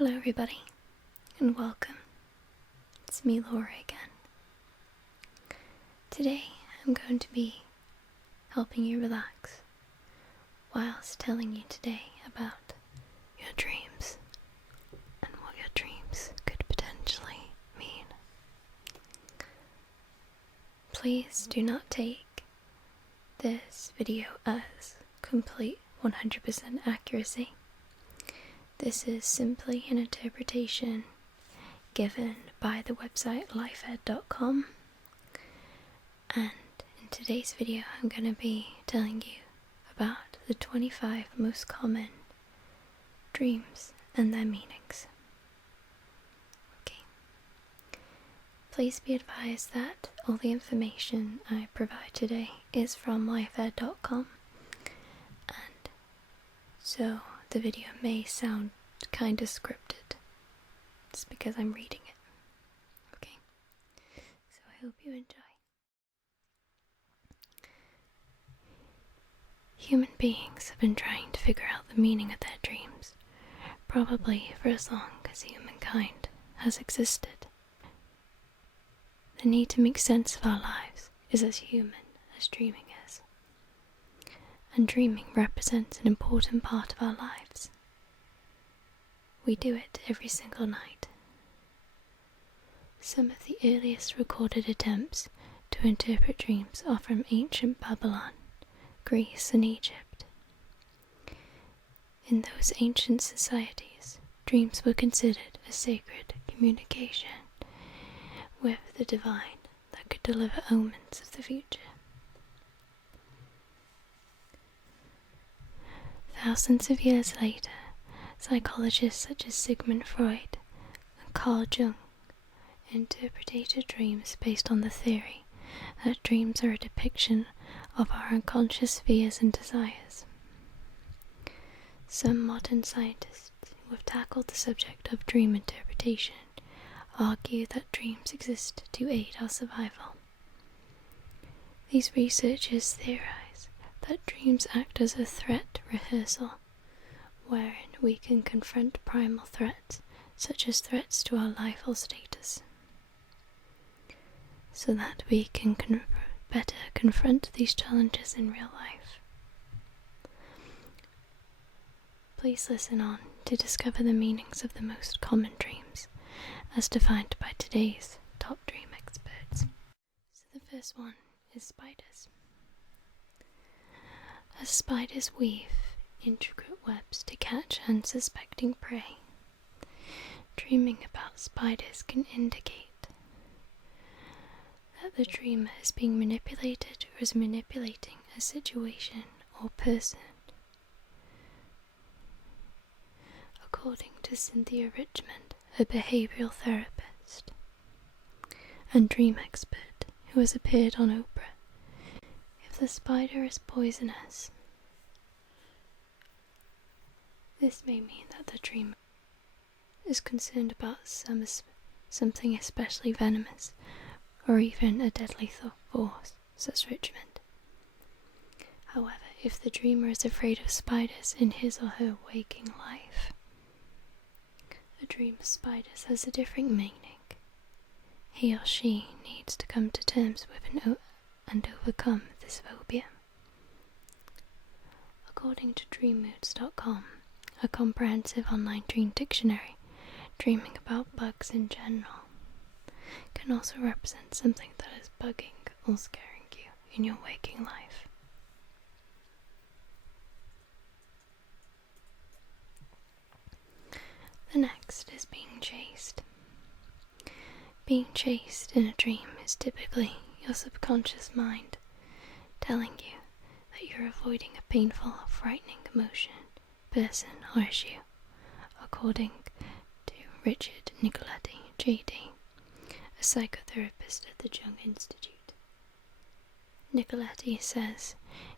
Hello everybody, and welcome. It's me, Laura, again. Today I'm going to be helping you relax whilst telling you today about your dreams and what your dreams could potentially mean. Please do not take this video as complete 100% accuracy. This is simply an interpretation given by the website lifehead.com, and in today's video I'm going to be telling you about the 25 most common dreams and their meanings. Okay. Please be advised that all the information I provide today is from lifehead.com, and so the video may sound kinda scripted. It's because I'm reading it. Okay? So I hope you enjoy. Human beings have been trying to figure out the meaning of their dreams, probably for as long as humankind has existed. The need to make sense of our lives is as human as dreaming is. And dreaming represents an important part of our lives. We do it every single night. Some of the earliest recorded attempts to interpret dreams are from ancient Babylon, Greece and Egypt. In those ancient societies, dreams were considered a sacred communication with the divine that could deliver omens of the future. Thousands of years later, psychologists such as Sigmund Freud and Carl Jung interpreted dreams based on the theory that dreams are a depiction of our unconscious fears and desires. Some modern scientists who have tackled the subject of dream interpretation argue that dreams exist to aid our survival. These researchers theorize that dreams act as a threat rehearsal, wherein we can confront primal threats, such as threats to our life or status, so that we can better confront these challenges in real life. Please listen on to discover the meanings of the most common dreams, as defined by today's top dream experts. So the first one is spiders. As spiders weave intricate webs to catch unsuspecting prey, dreaming about spiders can indicate that the dreamer is being manipulated or is manipulating a situation or person. According to Cynthia Richmond, a behavioural therapist and dream expert who has appeared on Oprah, if the spider is poisonous, this may mean that the dreamer is concerned about something especially venomous or even a deadly force, says Richmond. However, if the dreamer is afraid of spiders in his or her waking life, a dream of spiders has a different meaning. He or she needs to come to terms with and overcome this phobia. According to dreammoods.com, a comprehensive online dream dictionary, dreaming about bugs in general can also represent something that is bugging or scaring you in your waking life. The next is being chased. Being chased in a dream is typically your subconscious mind telling you that you're avoiding a painful or frightening emotion, person or issue, according to Richard Nicoletti, JD, a psychotherapist at the Jung Institute. Nicoletti says,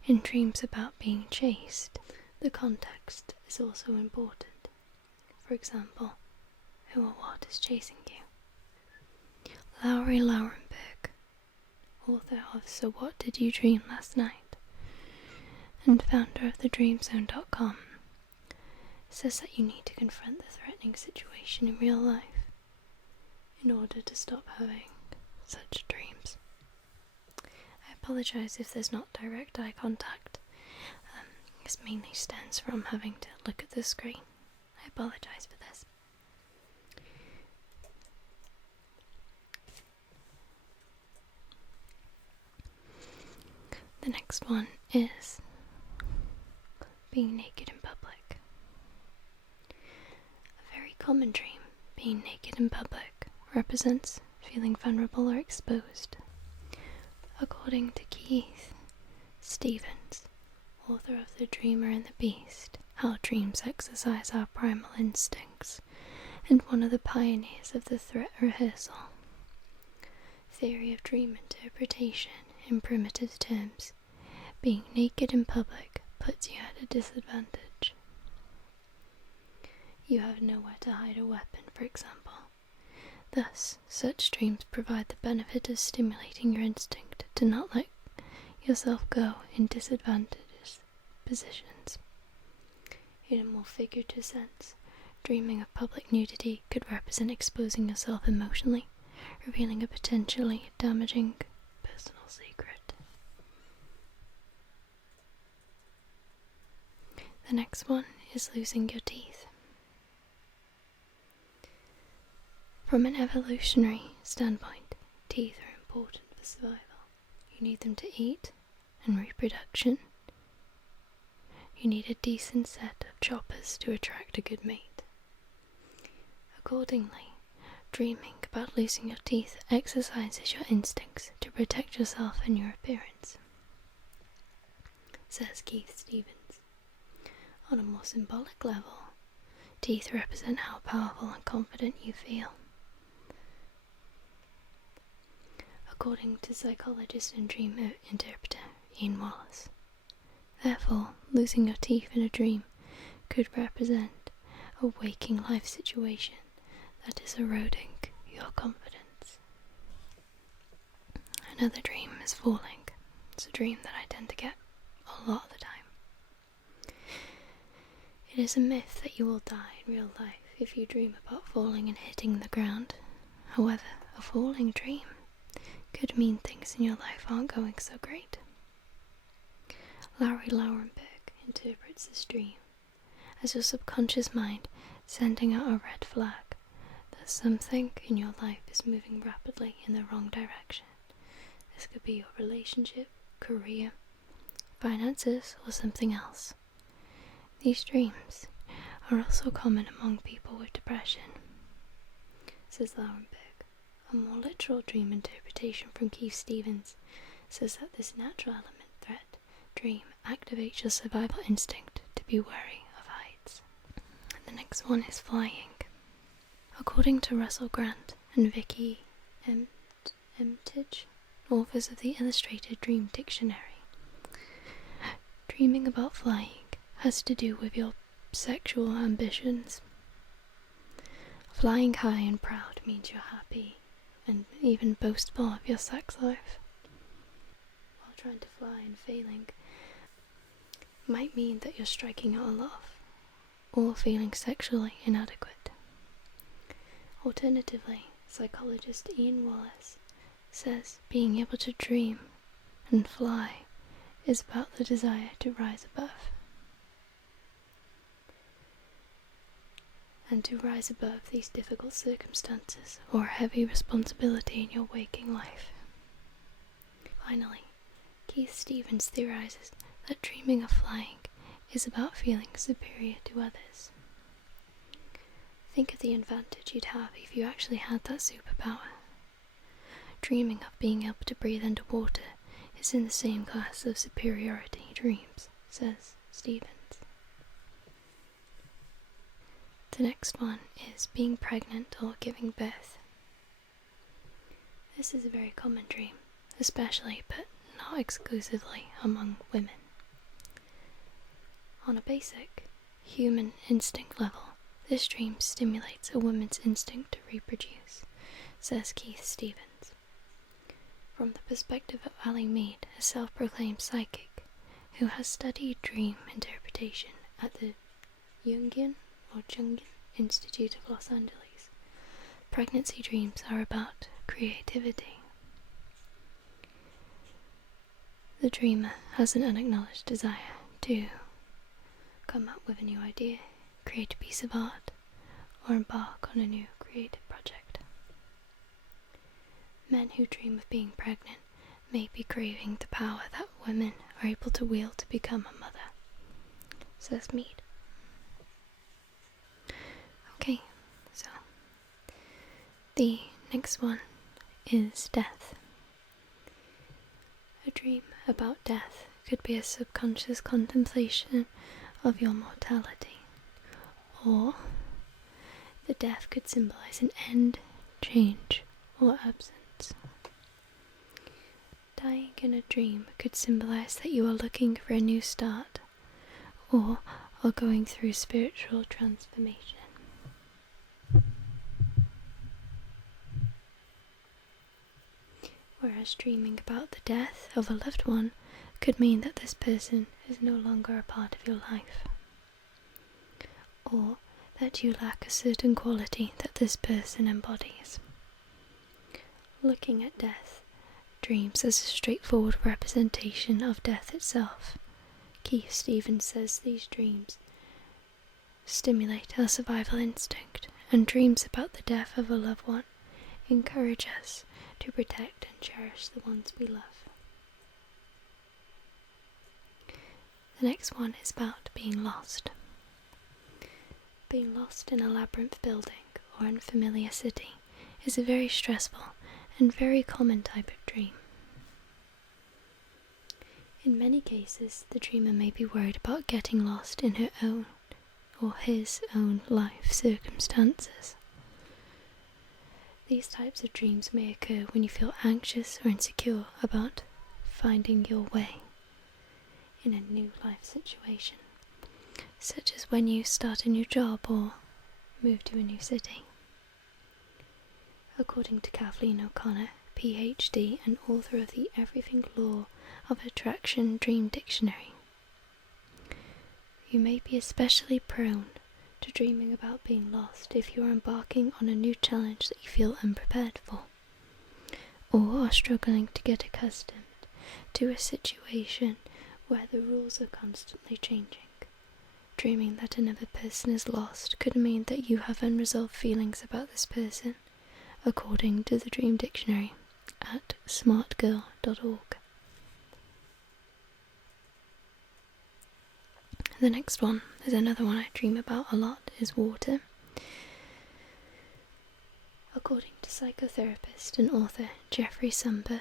in dreams about being chased, the context is also important. For example, who or what is chasing you? Lauralemurex, author of So What Did You Dream Last Night, and founder of the DreamZone.com, says that you need to confront the threatening threatening situation in real life in order to stop having such dreams. I apologise if there's not direct eye contact. This mainly stems from having to look at the screen. I apologise for this. The next one is being naked in public. A very common dream, being naked in public, represents feeling vulnerable or exposed. According to Keith Stevens, author of The Dreamer and the Beast, How Dreams Exercise Our Primal Instincts, and one of the pioneers of the threat rehearsal theory of dream interpretation. In primitive terms, being naked in public puts you at a disadvantage. You have nowhere to hide a weapon, for example. Thus, such dreams provide the benefit of stimulating your instinct to not let yourself go in disadvantageous positions. In a more figurative sense, dreaming of public nudity could represent exposing yourself emotionally, revealing a potentially damaging personal secret. The next one is losing your teeth. From an evolutionary standpoint, teeth are important for survival. You need them to eat and reproduction. You need a decent set of choppers to attract a good mate. Accordingly, dreaming about losing your teeth exercises your instincts to protect yourself and your appearance, says Keith Stevens. On a more symbolic level, teeth represent how powerful and confident you feel. According to psychologist and dream interpreter Ian Wallace, therefore, losing your teeth in a dream could represent a waking life situation that is eroding your confidence. Another dream is falling. It's a dream that I tend to get a lot of the time. It is a myth that you will die in real life if you dream about falling and hitting the ground. However, a falling dream could mean things in your life aren't going so great. Lauralemurex interprets this dream as your subconscious mind sending out a red flag that something in your life is moving rapidly in the wrong direction. This could be your relationship, career, finances, or something else. These dreams are also common among people with depression, says Lauralemurex. A more literal dream interpretation from Keith Stevens says that this natural element threat dream activates your survival instinct to be wary of heights. And the next one is flying. According to Russell Grant and Vicky Emtage, authors of the Illustrated Dream Dictionary, dreaming about flying has to do with your sexual ambitions. Flying high and proud means you're happy and even boastful of your sex life. While trying to fly and failing might mean that you're striking out a love or feeling sexually inadequate. Alternatively, psychologist Ian Wallace says being able to dream and fly is about the desire to rise above. And to rise above these difficult circumstances or heavy responsibility in your waking life. Finally, Keith Stevens theorizes that dreaming of flying is about feeling superior to others. Think of the advantage you'd have if you actually had that superpower. Dreaming of being able to breathe underwater is in the same class of superiority dreams, says Stevens. The next one is being pregnant or giving birth. This is a very common dream, especially but not exclusively among women. On a basic human instinct level, this dream stimulates a woman's instinct to reproduce, says Keith Stevens. From the perspective of Ali Mead, a self-proclaimed psychic who has studied dream interpretation at the Jungian Institute of Los Angeles. Pregnancy dreams are about creativity. The dreamer has an unacknowledged desire to come up with a new idea, create a piece of art, or embark on a new creative project. Men who dream of being pregnant may be craving the power that women are able to wield to become a mother, says Mead. Okay, so the next one is death. A dream about death could be a subconscious contemplation of your mortality, or the death could symbolize an end, change, or absence. Dying in a dream could symbolize that you are looking for a new start, or are going through spiritual transformation. Whereas dreaming about the death of a loved one could mean that this person is no longer a part of your life, or that you lack a certain quality that this person embodies. Looking at death dreams as a straightforward representation of death itself. Keith Stevens says these dreams stimulate our survival instinct, and dreams about the death of a loved one encourage us to protect and cherish the ones we love. The next one is about being lost. Being lost in a labyrinth building or unfamiliar city is a very stressful and very common type of dream. In many cases, the dreamer may be worried about getting lost in her own or his own life circumstances. These types of dreams may occur when you feel anxious or insecure about finding your way in a new life situation, such as when you start a new job or move to a new city. According to Kathleen O'Connor, PhD and author of the Everything Law of Attraction Dream Dictionary, you may be especially prone to dreaming about being lost if you are embarking on a new challenge that you feel unprepared for, or are struggling to get accustomed to a situation where the rules are constantly changing. Dreaming that another person is lost could mean that you have unresolved feelings about this person, according to the Dream Dictionary at smartgirl.org. The next one is another one I dream about a lot, is water. According to psychotherapist and author Jeffrey Sumber,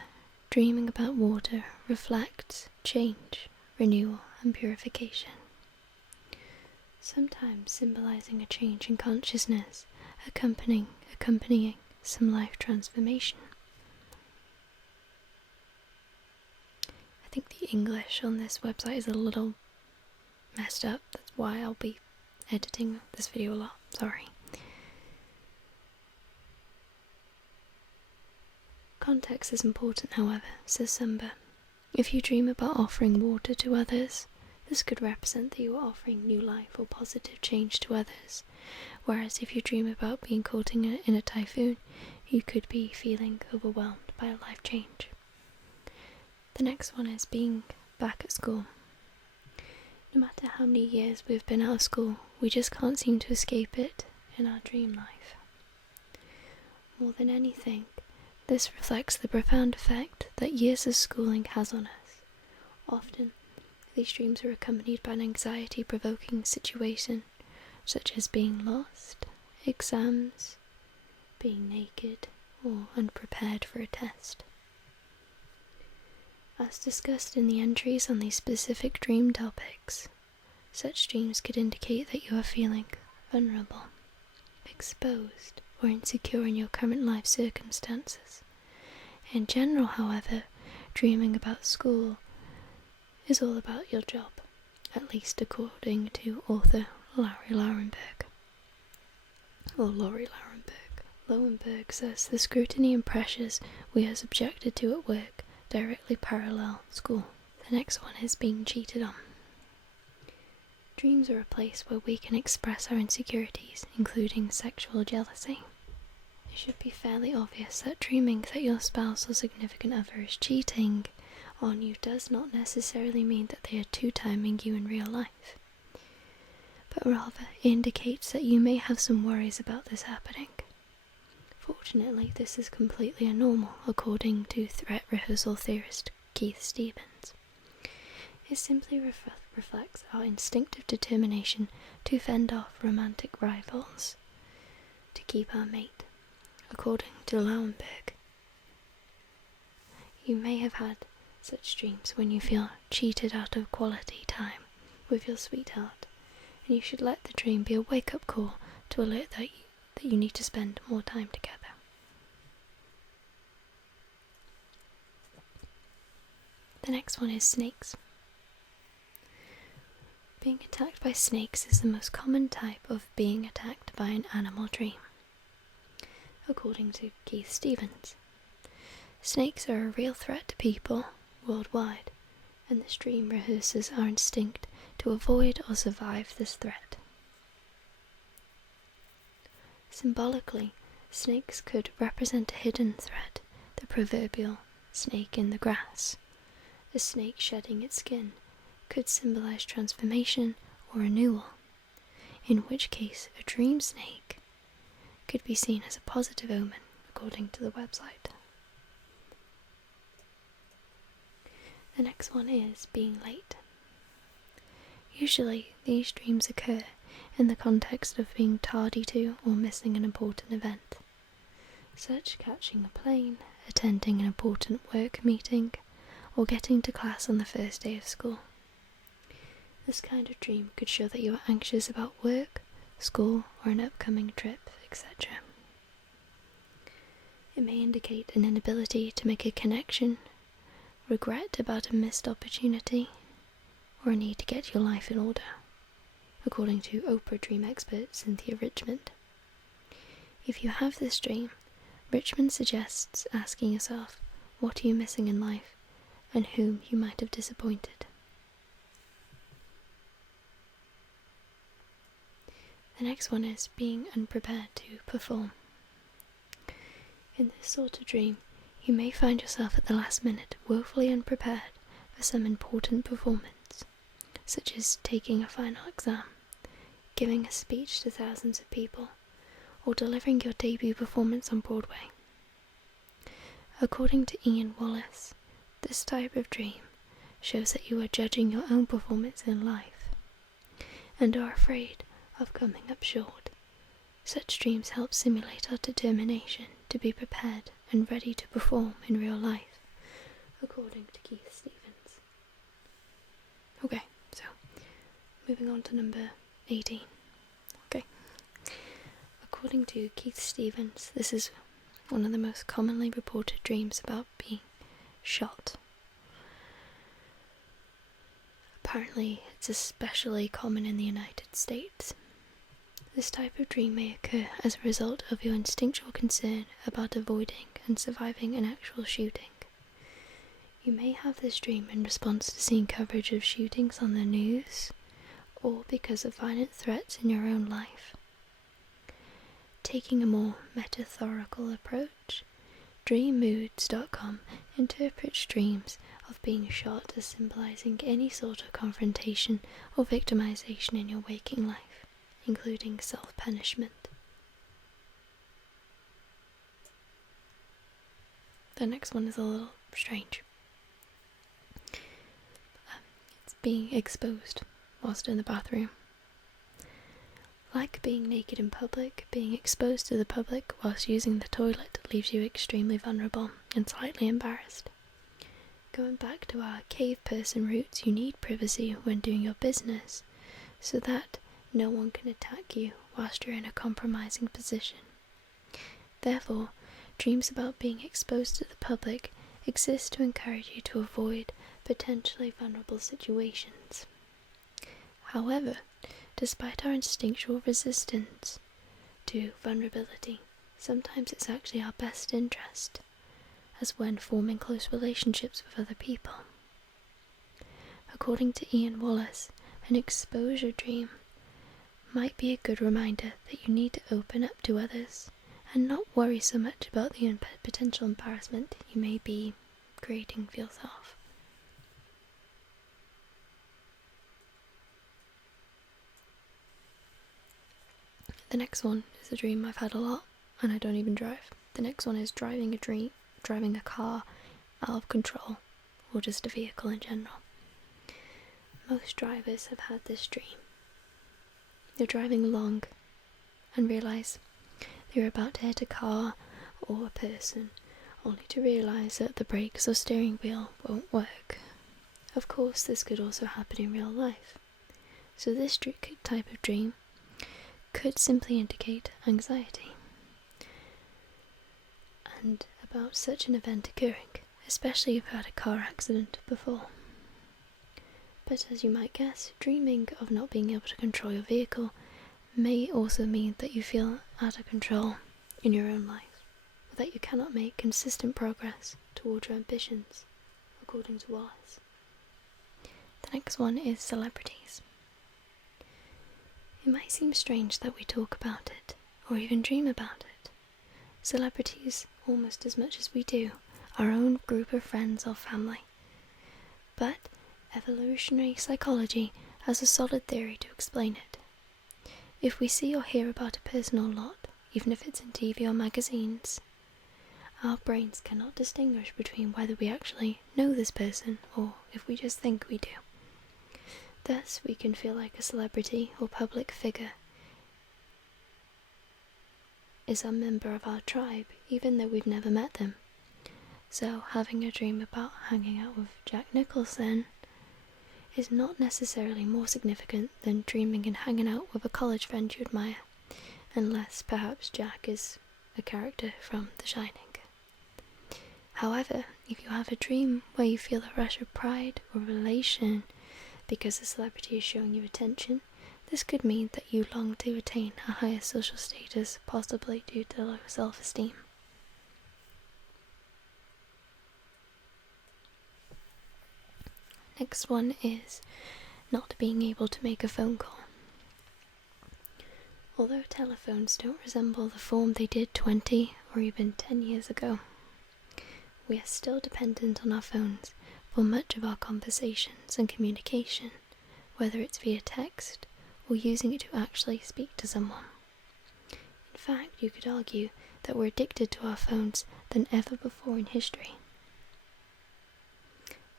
dreaming about water reflects change, renewal and purification, sometimes symbolizing a change in consciousness, accompanying some life transformation. I think the English on this website is a little messed up, that's why I'll be editing this video a lot, sorry. Context is important, however, says Sumber. If you dream about offering water to others, this could represent that you are offering new life or positive change to others, whereas if you dream about being caught in a typhoon, you could be feeling overwhelmed by a life change. The next one is being back at school. No matter how many years we've been out of school, we just can't seem to escape it in our dream life. More than anything, this reflects the profound effect that years of schooling has on us. Often, these dreams are accompanied by an anxiety-provoking situation, such as being lost, exams, being naked, or unprepared for a test. As discussed in the entries on these specific dream topics, such dreams could indicate that you are feeling vulnerable, exposed, or insecure in your current life circumstances. In general, however, dreaming about school is all about your job, at least according to author Lauralemurex. Laurenberg says the scrutiny and pressures we are subjected to at work directly parallel school. The next one is being cheated on. Dreams are a place where we can express our insecurities, including sexual jealousy. It should be fairly obvious that dreaming that your spouse or significant other is cheating on you does not necessarily mean that they are two-timing you in real life, but rather indicates that you may have some worries about this happening. Fortunately, this is completely normal, according to threat rehearsal theorist Keith Stevens. It simply reflects our instinctive determination to fend off romantic rivals, to keep our mate, according to Lauralemurex. You may have had such dreams when you feel cheated out of quality time with your sweetheart, and you should let the dream be a wake-up call to alert that you need to spend more time together. The next one is snakes. Being attacked by snakes is the most common type of being attacked by an animal dream, according to Keith Stevens. Snakes are a real threat to people worldwide, and this dream rehearses our instinct to avoid or survive this threat. Symbolically, snakes could represent a hidden threat, the proverbial snake in the grass. A snake shedding its skin could symbolize transformation or renewal, in which case a dream snake could be seen as a positive omen, according to the website. The next one is being late. Usually, these dreams occur in the context of being tardy to or missing an important event, such catching a plane, attending an important work meeting, or getting to class on the first day of school. This kind of dream could show that you are anxious about work, school, or an upcoming trip, etc. It may indicate an inability to make a connection, regret about a missed opportunity, or a need to get your life in order, according to Oprah dream expert Cynthia Richmond. If you have this dream, Richmond suggests asking yourself, what are you missing in life, and whom you might have disappointed. The next one is being unprepared to perform. In this sort of dream, you may find yourself at the last minute woefully unprepared for some important performance, such as taking a final exam, giving a speech to thousands of people, or delivering your debut performance on Broadway. According to Ian Wallace, this type of dream shows that you are judging your own performance in life and are afraid of coming up short. Such dreams help simulate our determination to be prepared and ready to perform in real life, according to Keith Stevens. Okay, so moving on to number 18. Okay, according to Keith Stevens, this is one of the most commonly reported dreams about being shot. Apparently, it's especially common in the United States. This type of dream may occur as a result of your instinctual concern about avoiding and surviving an actual shooting. You may have this dream in response to seeing coverage of shootings on the news, or because of violent threats in your own life. Taking a more metaphorical approach, DreamMoods.com interprets dreams of being shot as symbolizing any sort of confrontation or victimization in your waking life, including self-punishment. The next one is a little strange. It's being exposed whilst in the bathroom. Like being naked in public, being exposed to the public whilst using the toilet leaves you extremely vulnerable and slightly embarrassed. Going back to our cave person roots, you need privacy when doing your business, so that no one can attack you whilst you're in a compromising position. Therefore, dreams about being exposed to the public exist to encourage you to avoid potentially vulnerable situations. However, despite our instinctual resistance to vulnerability, sometimes it's actually our best interest, as when forming close relationships with other people. According to Ian Wallace, an exposure dream might be a good reminder that you need to open up to others and not worry so much about the potential embarrassment you may be creating for yourself. The next one is a dream I've had a lot, and I don't even drive. The next one is driving a car out of control, or just a vehicle in general. Most drivers have had this dream. They're driving along and realise they're about to hit a car or a person, only to realise that the brakes or steering wheel won't work. Of course, this could also happen in real life. So this type of dream could simply indicate anxiety and about such an event occurring, especially if you've had a car accident before. But as you might guess, dreaming of not being able to control your vehicle may also mean that you feel out of control in your own life, or that you cannot make consistent progress towards your ambitions, according to Wallace. The next one is celebrities. It might seem strange that we talk about it, or even dream about it. Celebrities, almost as much as we do, our own group of friends or family. But evolutionary psychology has a solid theory to explain it. If we see or hear about a person a lot, even if it's in TV or magazines, our brains cannot distinguish between whether we actually know this person or if we just think we do. Thus, we can feel like a celebrity or public figure is a member of our tribe, even though we've never met them. So, having a dream about hanging out with Jack Nicholson is not necessarily more significant than dreaming and hanging out with a college friend you admire, unless perhaps Jack is a character from The Shining. However, if you have a dream where you feel a rush of pride or elation because the celebrity is showing you attention, this could mean that you long to attain a higher social status, possibly due to low self-esteem. Next one is not being able to make a phone call. Although telephones don't resemble the form they did 20 or even 10 years ago, we are still dependent on our phones for much of our conversations and communication, whether it's via text or using it to actually speak to someone. In fact, you could argue that we're addicted to our phones than ever before in history.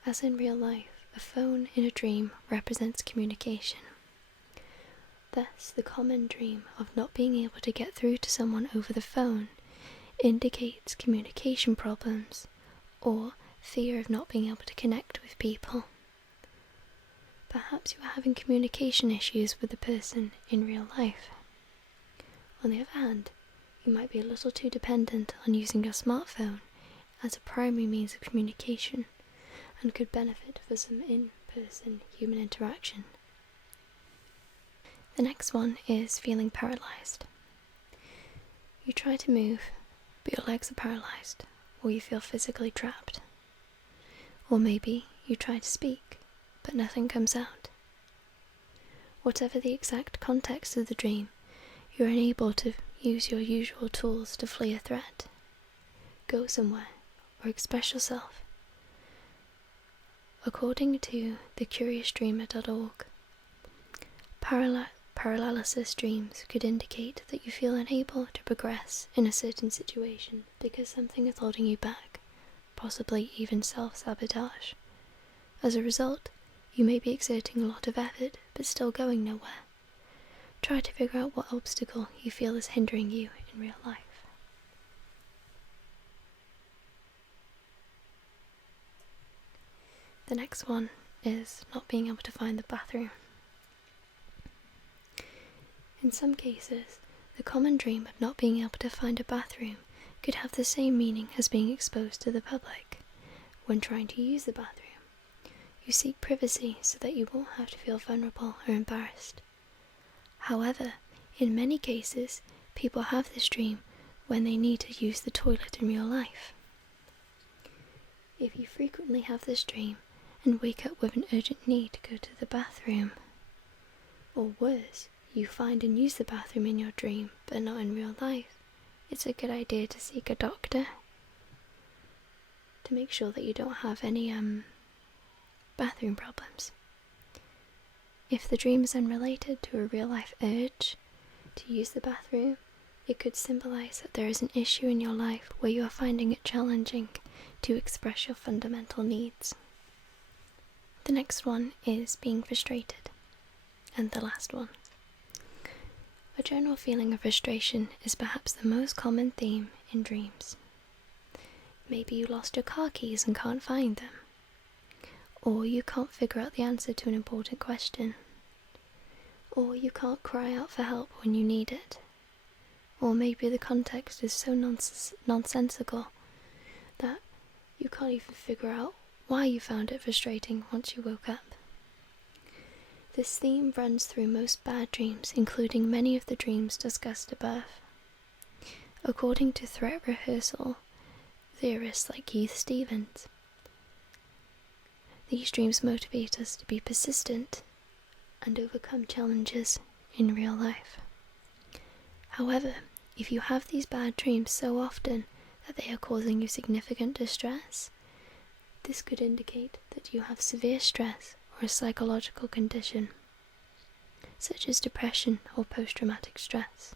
As in real life, a phone in a dream represents communication. Thus, the common dream of not being able to get through to someone over the phone indicates communication problems or fear of not being able to connect with people. Perhaps you are having communication issues with the person in real life. On the other hand, you might be a little too dependent on using your smartphone as a primary means of communication and could benefit for some in-person human interaction. The next one is feeling paralysed. You try to move, but your legs are paralysed, or you feel physically trapped. Or maybe you try to speak, but nothing comes out. Whatever the exact context of the dream, you're unable to use your usual tools to flee a threat, go somewhere, or express yourself. According to thecuriousdreamer.org, paralysis dreams could indicate that you feel unable to progress in a certain situation because something is holding you back, possibly even self-sabotage. As a result, you may be exerting a lot of effort but still going nowhere. Try to figure out what obstacle you feel is hindering you in real life. The next one is not being able to find the bathroom. In some cases, the common dream of not being able to find a bathroom could have the same meaning as being exposed to the public. When trying to use the bathroom, you seek privacy so that you won't have to feel vulnerable or embarrassed. However, in many cases, people have this dream when they need to use the toilet in real life. If you frequently have this dream and wake up with an urgent need to go to the bathroom, Or worse, you find and use the bathroom in your dream but not in real life, it's a good idea to seek a doctor to make sure that you don't have any bathroom problems. If the dream is unrelated to a real life urge to use the bathroom, it could symbolize that there is an issue in your life where you are finding it challenging to express your fundamental needs. The next one is being frustrated, and the last one. A general feeling of frustration is perhaps the most common theme in dreams. Maybe you lost your car keys and can't find them, or you can't figure out the answer to an important question, or you can't cry out for help when you need it, or maybe the context is so nonsensical that you can't even figure out why you found it frustrating once you woke up. This theme runs through most bad dreams, including many of the dreams discussed above. According to threat rehearsal theorists like Keith Stevens, these dreams motivate us to be persistent and overcome challenges in real life. However, if you have these bad dreams so often that they are causing you significant distress, this could indicate that you have severe stress or a psychological condition, such as depression or post-traumatic stress.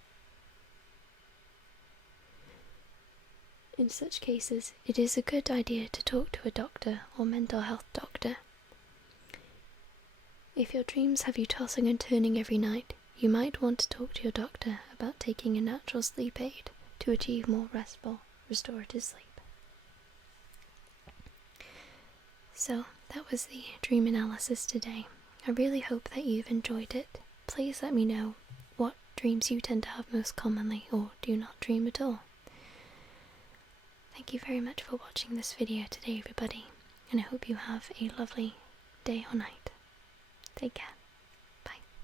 In such cases, it is a good idea to talk to a doctor or mental health doctor. If your dreams have you tossing and turning every night, you might want to talk to your doctor about taking a natural sleep aid to achieve more restful, restorative sleep. So, that was the dream analysis today. I really hope that you've enjoyed it. Please let me know what dreams you tend to have most commonly, or do not dream at all. Thank you very much for watching this video today, everybody, and I hope you have a lovely day or night. Take care.